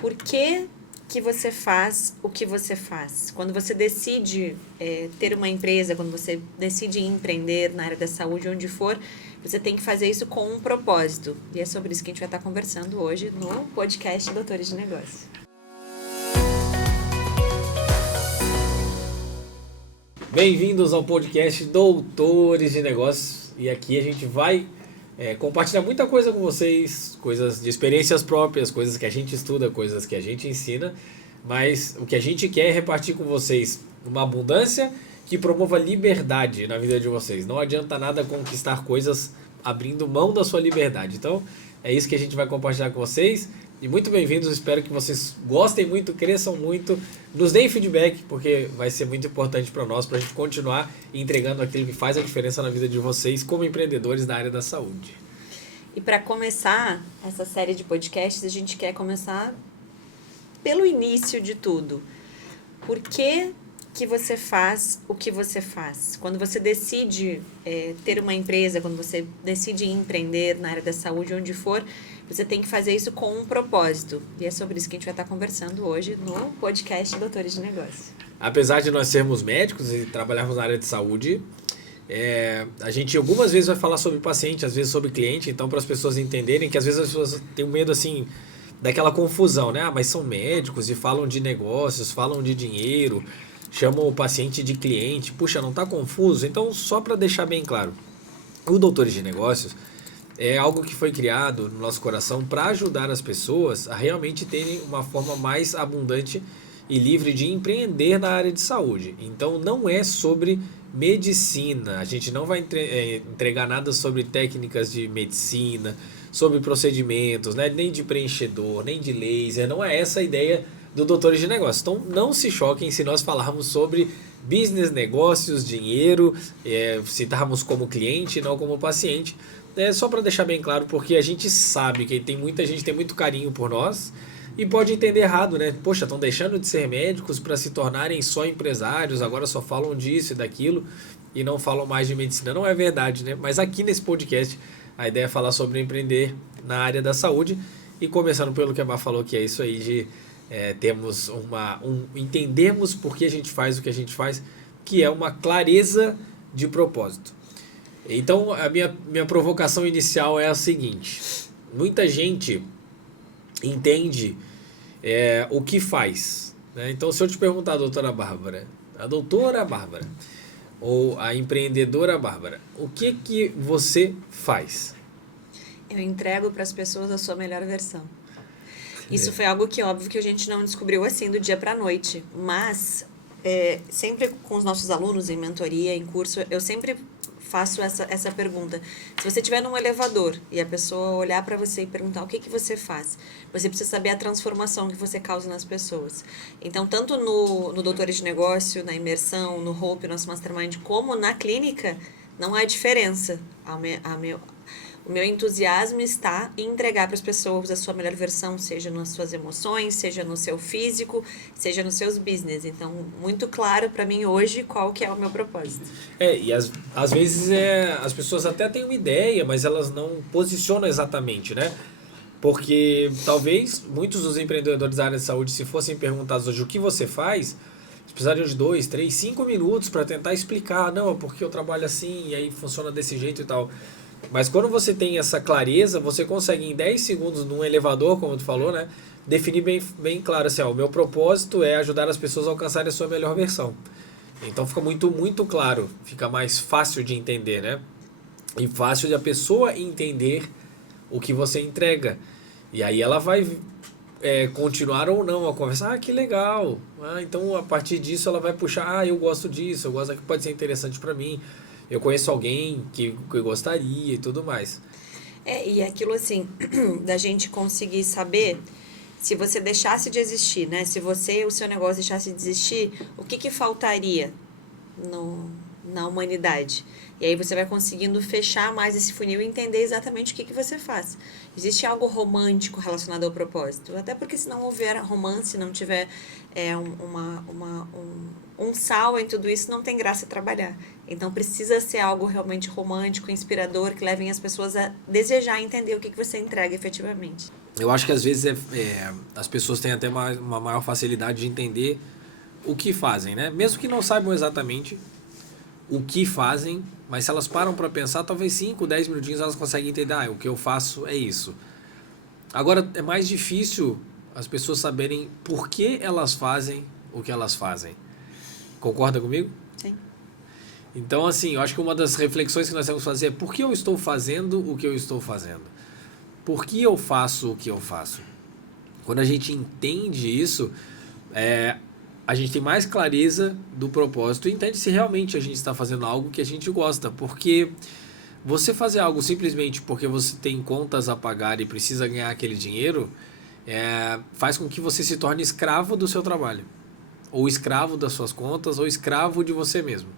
Por que você faz o que você faz? Quando você decide ter uma empresa, quando você decide empreender na área da saúde, onde for, você tem que fazer isso com um propósito. E é sobre isso que a gente vai estar conversando hoje no podcast Doutores de Negócio. Bem-vindos ao podcast Doutores de Negócios. E aqui a gente vai compartilhar muita coisa com vocês, coisas de experiências próprias, coisas que a gente estuda, coisas que a gente ensina, mas o que a gente quer é repartir com vocês uma abundância que promova liberdade na vida de vocês. Não adianta nada conquistar coisas abrindo mão da sua liberdade. Então, é isso que a gente vai compartilhar com vocês. E muito bem-vindos, espero que vocês gostem muito, cresçam muito, nos deem feedback, porque vai ser muito importante para nós, para a gente continuar entregando aquilo que faz a diferença na vida de vocês como empreendedores da área da saúde. E para começar essa série de podcasts, a gente quer começar pelo início de tudo. Por que você faz o que você faz? Quando você decide ter uma empresa, quando você decide empreender na área da saúde, onde for, você tem que fazer isso com um propósito. E é sobre isso que a gente vai estar conversando hoje no podcast Doutores de Negócio. Apesar de nós sermos médicos e trabalharmos na área de saúde, a gente algumas vezes vai falar sobre paciente, às vezes sobre cliente, então para as pessoas entenderem que às vezes as pessoas têm medo assim daquela confusão, né? Ah, mas são médicos e falam de negócios, falam de dinheiro, chamam o paciente de cliente. Puxa, não está confuso? Então, só para deixar bem claro, o Doutores de Negócios é algo que foi criado no nosso coração para ajudar as pessoas a realmente terem uma forma mais abundante e livre de empreender na área de saúde. Então não é sobre medicina, a gente não vai entregar nada sobre técnicas de medicina, sobre procedimentos, né? Nem de preenchedor, nem de laser, não é essa a ideia do Doutores de Negócios. Então não se choquem se nós falarmos sobre business, negócios, dinheiro, citarmos como cliente, não como paciente. É só para deixar bem claro, porque a gente sabe que tem muita gente que tem muito carinho por nós e pode entender errado, né? Poxa, estão deixando de ser médicos para se tornarem só empresários, agora só falam disso e daquilo e não falam mais de medicina. Não é verdade, né? Mas aqui nesse podcast a ideia é falar sobre empreender na área da saúde e começando pelo que a Mar falou, que é isso aí de termos entendermos por que a gente faz o que a gente faz, que é uma clareza de propósito. Então, a minha provocação inicial é a seguinte: muita gente entende o que faz, né? Então, se eu te perguntar, a doutora Bárbara ou a empreendedora Bárbara, o que você faz? Eu entrego para as pessoas a sua melhor versão. Isso foi algo que, óbvio, que a gente não descobriu assim do dia para a noite, mas sempre com os nossos alunos em mentoria, em curso, eu sempre faço essa pergunta. Se você estiver num elevador e a pessoa olhar para você e perguntar o que você faz, você precisa saber a transformação que você causa nas pessoas. Então, tanto no Doutores de Negócio, na imersão, no Hope, nosso Mastermind, como na clínica, não há diferença. O meu entusiasmo está em entregar para as pessoas a sua melhor versão, seja nas suas emoções, seja no seu físico, seja nos seus business. Então, muito claro para mim hoje qual que é o meu propósito. E às vezes as pessoas até têm uma ideia, mas elas não posicionam exatamente, né? Porque talvez muitos dos empreendedores da área de saúde, se fossem perguntados hoje o que você faz, eles precisariam de 2, 3, 5 minutos para tentar explicar. Não, é porque eu trabalho assim e aí funciona desse jeito e tal. Mas quando você tem essa clareza, você consegue em 10 segundos num elevador, como tu falou, né, definir bem claro assim, o meu propósito é ajudar as pessoas a alcançarem a sua melhor versão. Então fica muito, muito claro, fica mais fácil de entender, né? E fácil de a pessoa entender o que você entrega. E aí ela vai continuar ou não a conversar. Ah, que legal. Então a partir disso ela vai puxar, eu gosto disso, eu gosto que pode ser interessante para mim. Eu conheço alguém que gostaria e tudo mais. E aquilo assim, da gente conseguir saber, se você deixasse de existir, né? Se você, o seu negócio deixasse de existir, o que faltaria na humanidade? E aí você vai conseguindo fechar mais esse funil e entender exatamente o que você faz. Existe algo romântico relacionado ao propósito. Até porque se não houver romance, não tiver um sal em tudo isso, não tem graça trabalhar. Então precisa ser algo realmente romântico, inspirador, que levem as pessoas a desejar entender o que você entrega efetivamente. Eu acho que às vezes as pessoas têm até uma maior facilidade de entender o que fazem, né? Mesmo que não saibam exatamente o que fazem, mas se elas param para pensar, talvez 5, 10 minutinhos elas conseguem entender, o que eu faço é isso. Agora, é mais difícil as pessoas saberem por que elas fazem o que elas fazem. Concorda comigo? Sim. Então, assim, eu acho que uma das reflexões que nós temos que fazer é por que eu estou fazendo o que eu estou fazendo? Por que eu faço o que eu faço? Quando a gente entende isso, a gente tem mais clareza do propósito e entende se realmente a gente está fazendo algo que a gente gosta. Porque você fazer algo simplesmente porque você tem contas a pagar e precisa ganhar aquele dinheiro, faz com que você se torne escravo do seu trabalho. Ou escravo das suas contas, ou escravo de você mesmo.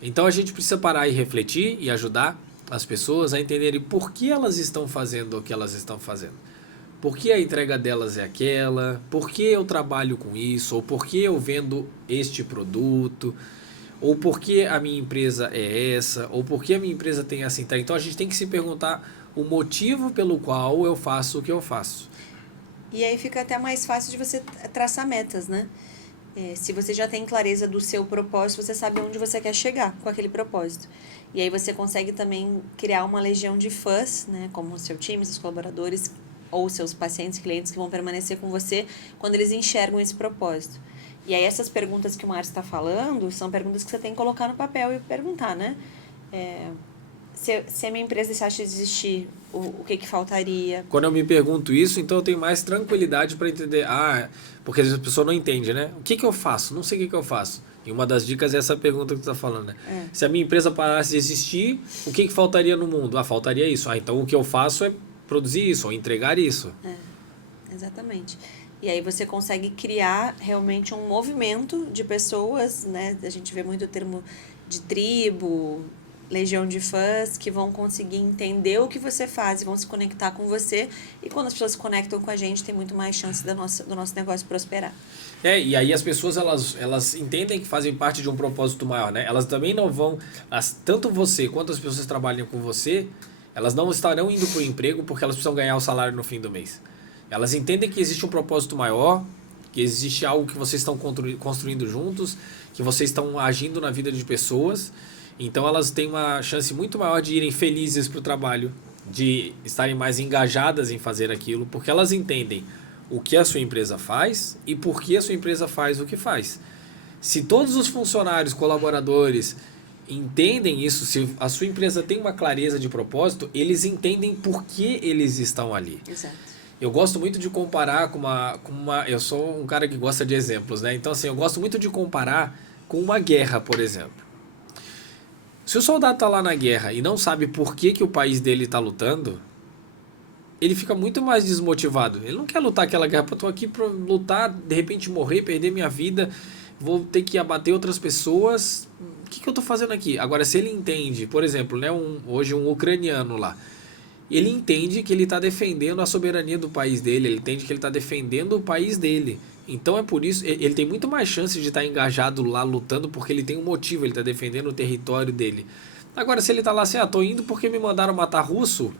Então a gente precisa parar e refletir e ajudar as pessoas a entenderem por que elas estão fazendo o que elas estão fazendo. Por que a entrega delas é aquela? Por que eu trabalho com isso? Ou por que eu vendo este produto? Ou por que a minha empresa é essa? Ou por que a minha empresa tem essa entrega? Então a gente tem que se perguntar o motivo pelo qual eu faço o que eu faço. E aí fica até mais fácil de você traçar metas, né? Se você já tem clareza do seu propósito, você sabe onde você quer chegar com aquele propósito. E aí você consegue também criar uma legião de fãs, né? Como o seu time, seus colaboradores, ou seus pacientes, clientes que vão permanecer com você quando eles enxergam esse propósito. E aí essas perguntas que o Márcio está falando são perguntas que você tem que colocar no papel e perguntar, né? Se a minha empresa deixasse de existir, o que faltaria? Quando eu me pergunto isso, então eu tenho mais tranquilidade para entender. Porque às vezes a pessoa não entende, né? O que eu faço? Não sei o que eu faço. E uma das dicas é essa pergunta que tu está falando, né? Se a minha empresa parasse de existir, o que faltaria no mundo? Faltaria isso. Então o que eu faço é produzir isso, ou entregar isso. Exatamente. E aí você consegue criar realmente um movimento de pessoas, né? A gente vê muito o termo de tribo, legião de fãs, que vão conseguir entender o que você faz e vão se conectar com você. E quando as pessoas se conectam com a gente, tem muito mais chance do nosso negócio prosperar. E aí as pessoas, elas entendem que fazem parte de um propósito maior, né? Elas também não vão... tanto você quanto as pessoas que trabalham com você, elas não estarão indo para o emprego porque elas precisam ganhar o salário no fim do mês. Elas entendem que existe um propósito maior, que existe algo que vocês estão construindo juntos, que vocês estão agindo na vida de pessoas. Então elas têm uma chance muito maior de irem felizes para o trabalho, de estarem mais engajadas em fazer aquilo, porque elas entendem o que a sua empresa faz e por que a sua empresa faz o que faz. Se todos os funcionários, colaboradores entendem isso, se a sua empresa tem uma clareza de propósito, eles entendem por que eles estão ali. Exato. Eu gosto muito de comparar com uma... Eu sou um cara que gosta de exemplos, né? Então, assim, eu gosto muito de comparar com uma guerra, por exemplo. Se o soldado está lá na guerra e não sabe por que o país dele está lutando, ele fica muito mais desmotivado. Ele não quer lutar aquela guerra. Eu estou aqui para lutar, de repente morrer, perder minha vida, vou ter que abater outras pessoas. O que eu estou fazendo aqui? Agora, se ele entende, por exemplo, né, hoje um ucraniano lá, ele entende que ele está defendendo a soberania do país dele, ele entende que ele está defendendo o país dele. Então é por isso, ele tem muito mais chance de estar engajado lá lutando porque ele tem um motivo, ele está defendendo o território dele. Agora, se ele está lá assim, tô indo porque me mandaram matar russo,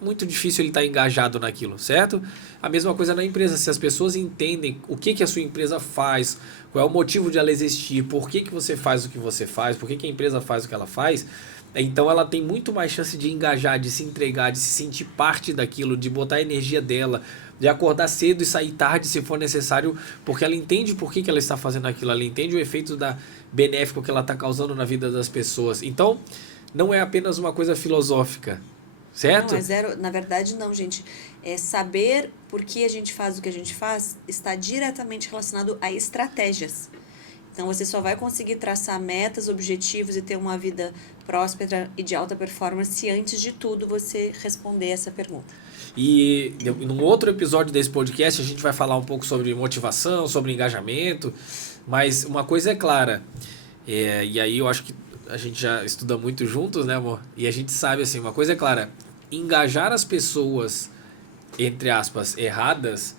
muito difícil ele estar engajado naquilo, certo? A mesma coisa na empresa, se as pessoas entendem o que a sua empresa faz, qual é o motivo de ela existir, por que você faz o que você faz, por que a empresa faz o que ela faz, então ela tem muito mais chance de engajar, de se entregar, de se sentir parte daquilo, de botar a energia dela, de acordar cedo e sair tarde se for necessário, porque ela entende por que ela está fazendo aquilo, ela entende o efeito benéfico que ela está causando na vida das pessoas. Então, não é apenas uma coisa filosófica, certo? Não, na verdade não, gente. Saber por que a gente faz o que a gente faz está diretamente relacionado a estratégias. Então, você só vai conseguir traçar metas, objetivos e ter uma vida próspera e de alta performance se, antes de tudo, você responder essa pergunta. E num outro episódio desse podcast, a gente vai falar um pouco sobre motivação, sobre engajamento, mas uma coisa é clara, e aí eu acho que a gente já estuda muito juntos, né, amor? E a gente sabe, assim, uma coisa é clara, engajar as pessoas, entre aspas, erradas,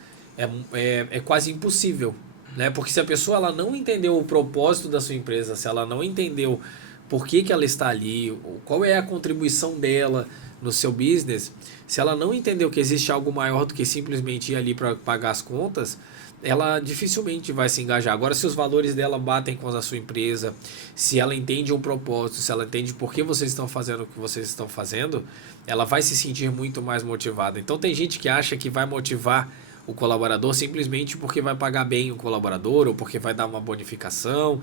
é quase impossível. Né? Porque se a pessoa ela não entendeu o propósito da sua empresa, se ela não entendeu por que ela está ali, qual é a contribuição dela no seu business, se ela não entendeu que existe algo maior do que simplesmente ir ali para pagar as contas, ela dificilmente vai se engajar. Agora, se os valores dela batem com os da sua empresa, se ela entende um propósito, se ela entende por que vocês estão fazendo o que vocês estão fazendo, ela vai se sentir muito mais motivada. Então, tem gente que acha que vai motivar o colaborador simplesmente porque vai pagar bem o colaborador ou porque vai dar uma bonificação,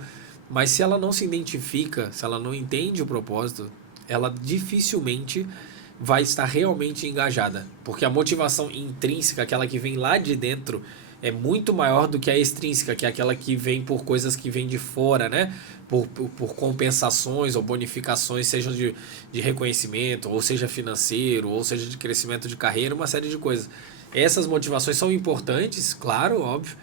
mas se ela não se identifica, se ela não entende o propósito, ela dificilmente vai estar realmente engajada, porque a motivação intrínseca, aquela que vem lá de dentro, é muito maior do que a extrínseca, que é aquela que vem por coisas que vêm de fora, né? Por compensações ou bonificações, seja de reconhecimento, ou seja financeiro, ou seja de crescimento de carreira, uma série de coisas. Essas motivações são importantes, claro, óbvio,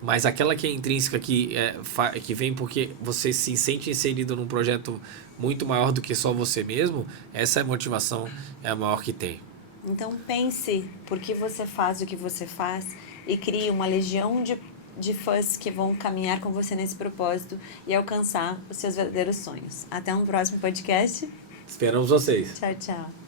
mas aquela que é intrínseca, que vem porque você se sente inserido num projeto muito maior do que só você mesmo, essa motivação é a maior que tem. Então pense por que você faz o que você faz e crie uma legião de fãs que vão caminhar com você nesse propósito e alcançar os seus verdadeiros sonhos. Até um próximo podcast. Esperamos vocês. Tchau, tchau.